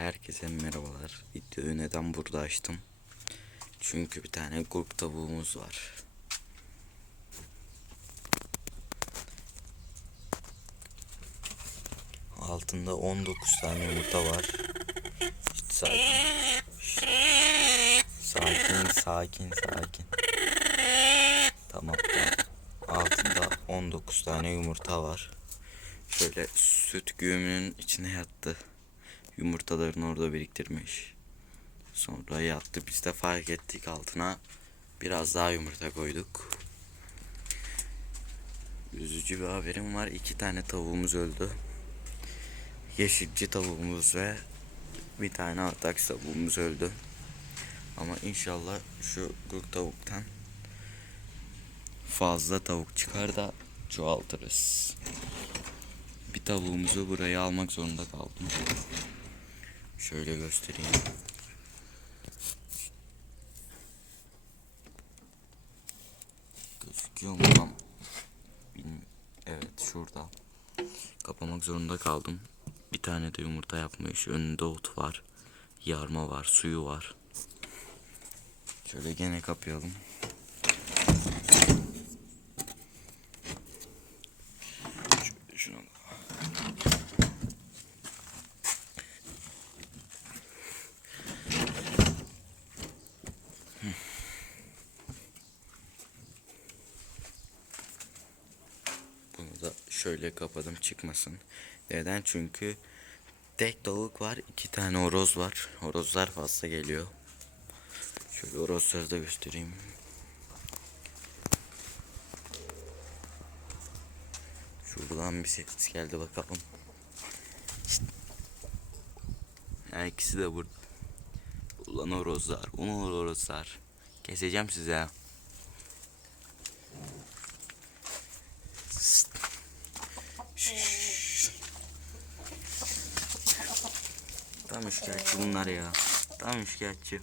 Herkese merhabalar. Videoyu neden burada açtım? Çünkü bir tane gurk tavuğumuz var. Altında 19 tane yumurta var. Şşt, sakin. Sakin, sakin, sakin. Tamam, tamam. Altında 19 tane yumurta var. Şöyle süt güğümünün içine yattı. Yumurtalarını orada biriktirmiş. Sonra yattı. Biz de fark ettik altına. Biraz daha yumurta koyduk. Üzücü bir haberim var. İki tane tavuğumuz öldü. Yeşilci tavuğumuz ve bir tane atak tavuğumuz öldü. Ama inşallah şu gurk tavuktan fazla tavuk çıkar da çoğaltırız. Bir tavuğumuzu buraya almak zorunda kaldım. Şöyle göstereyim. Gözüküyor mu tam? Evet şurada. Kapamak zorunda kaldım. Bir tane de yumurta yapmış. Önünde ot var. Yarma var. Suyu var. Şöyle gene kapayalım. Şöyle şuna da. Bunu da şöyle kapadım çıkmasın. Neden? Çünkü tek tavuk var, iki tane horoz var. Horozlar fazla geliyor. Şöyle horozları da göstereyim. Şuradan bir ses geldi bakalım. Şşt. Ha, ikisi de burada. Ulan horozlar, ulan horozlar. Keseceğim size. Tam şikayetçi bunlar ya. Tam şikayetçi.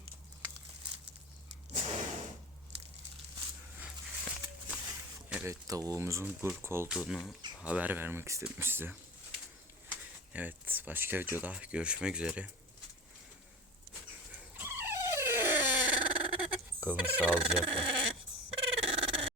Evet tavuğumuzun gurk olduğunu haber vermek istedim size. Evet başka videoda görüşmek üzere. Kalın sağlıcakla.